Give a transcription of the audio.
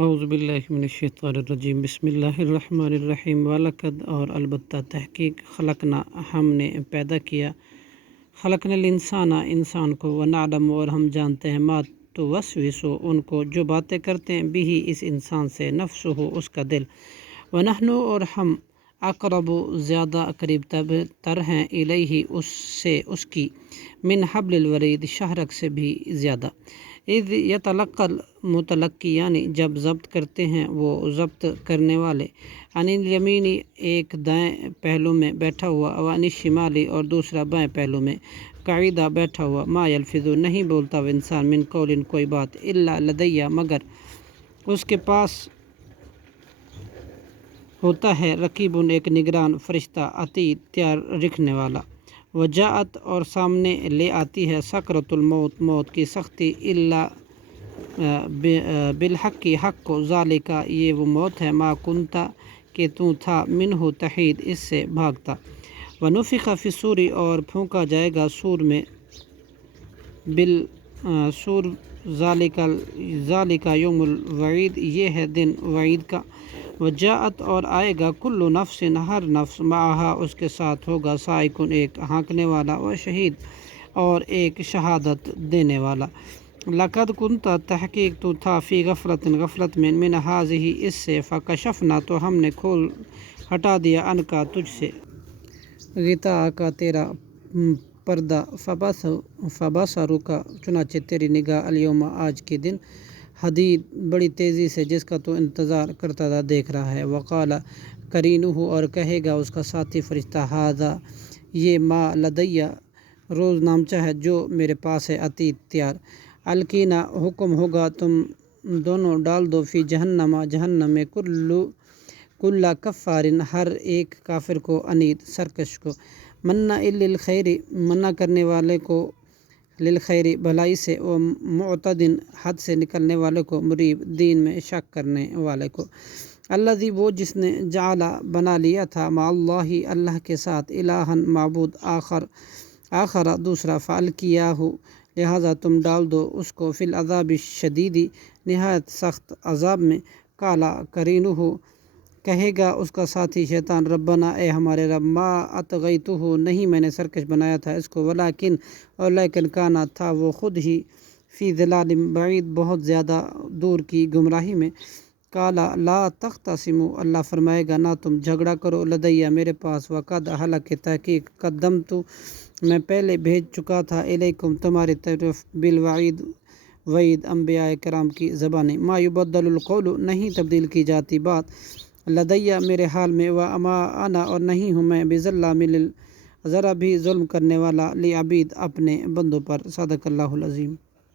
اعوذ باللہ من الشیطان الرجیم، بسم اللہ الرحمن الرحیم۔ وَلَقَدْ اور البتہ تحقیق خلقنا ہم نے پیدا کیا، خلقنا الانسان انسان کو، وَنَعْلَمُ اور ہم جانتے ہیں، ما توسوس ان کو جو باتیں کرتے ہیں، بھی اس انسان سے، نفسہ اس کا دل، وَنَحْنُ اور ہم، اقرب زیادہ قریب تر ہیں، الیہ اس سے اس کی، من حبل الورید شہرک سے بھی زیادہ، اذ یتلقی المتلقیان جب ضبط کرتے ہیں وہ ضبط کرنے والے، عن الیمینی ایک دائیں پہلو میں بیٹھا ہوا، وعن الشمالی اور دوسرا بائیں پہلو میں، قاعدہ بیٹھا ہوا، ما یلفظ نہیں بولتا وہ انسان، من قول کوئی بات، الا لدیہ مگر اس کے پاس ہوتا ہے، رقیب ایک نگران فرشتہ، عتید تیار رکھنے والا، وجاءت اور سامنے لے آتی ہے، سکرۃ الموت موت کی سختی، الا بالحق حق کو، ذالک یہ وہ موت ہے، ما کنتا کہ تو تھا، منہ تحید اس سے بھاگتا، ونفخ فی الصور اور پھونکا جائے گا سور میں، بالسور، ذالک یوم الوعید یہ ہے دن وعید کا، وجاءت اور آئے گا، کل نفس ہر نفس، معہا اس کے ساتھ ہوگا، سائقٌ ایک ہانکنے والا، و شہید اور ایک شہادت دینے والا، لقد کنت تحقیق تو تھا، فی غفلۃ غفلت میں، من ہذہ اس سے، فکشفنا تو ہم نے کھول ہٹا دیا، عنکا تجھ سے، غطاء کا تیرا پردہ، فبصرک چنانچہ تیری نگاہ، الیوم آج کے دن، حدید بڑی تیزی سے، جس کا تو انتظار کرتا تھا دیکھ رہا ہے، وقال قرینہ اور کہے گا اس کا ساتھی فرشتہ، ھذا یہ، ما لدیہ روز نامچہ ہے جو میرے پاس ہے، عتید تیار، القینا حکم ہوگا تم دونوں ڈال دو، فی جہنم جہنم میں، کل کفار ہر ایک کافر کو، عنید سرکش کو، مناع للخیر منع کرنے والے کو، للخیر بھلائی سے، و معتد حد سے نکلنے والے کو، مریب دین میں شک کرنے والے کو، الذی وہ جس نے، جعل بنا لیا تھا، مع اللہ اللہ کے ساتھ، الہا معبود، آخر دوسرا، فالقیاہ لہذا تم ڈال دو اس کو، فی العذاب الشدید نہایت سخت عذاب میں، قالا قرینہ کہے گا اس کا ساتھی شیطان، ربنا اے ہمارے رب، ما اطغیتہ نہیں میں نے سرکش بنایا تھا اس کو، ولیکن اور لیکن کانا تھا وہ خود ہی، فی ضلال بعید بہت زیادہ دور کی گمراہی میں، قالا لا تختصموا اللہ فرمائے گا نہ تم جھگڑا کرو، لدیہ میرے پاس، وقد حالانکہ تحقیق، قدمت میں پہلے بھیج چکا تھا، الیکم تمہاری طرف، بالوعید وعید، انبیاء کرام کی زبانیں، ما یبدل القول نہیں تبدیل کی جاتی بات، لدیہ میرے حال میں، وما انا اور نہیں ہوں میں، بظلام ذرا بھی ظلم کرنے والا، لعبید اپنے بندوں پر، صدق اللہ العظیم۔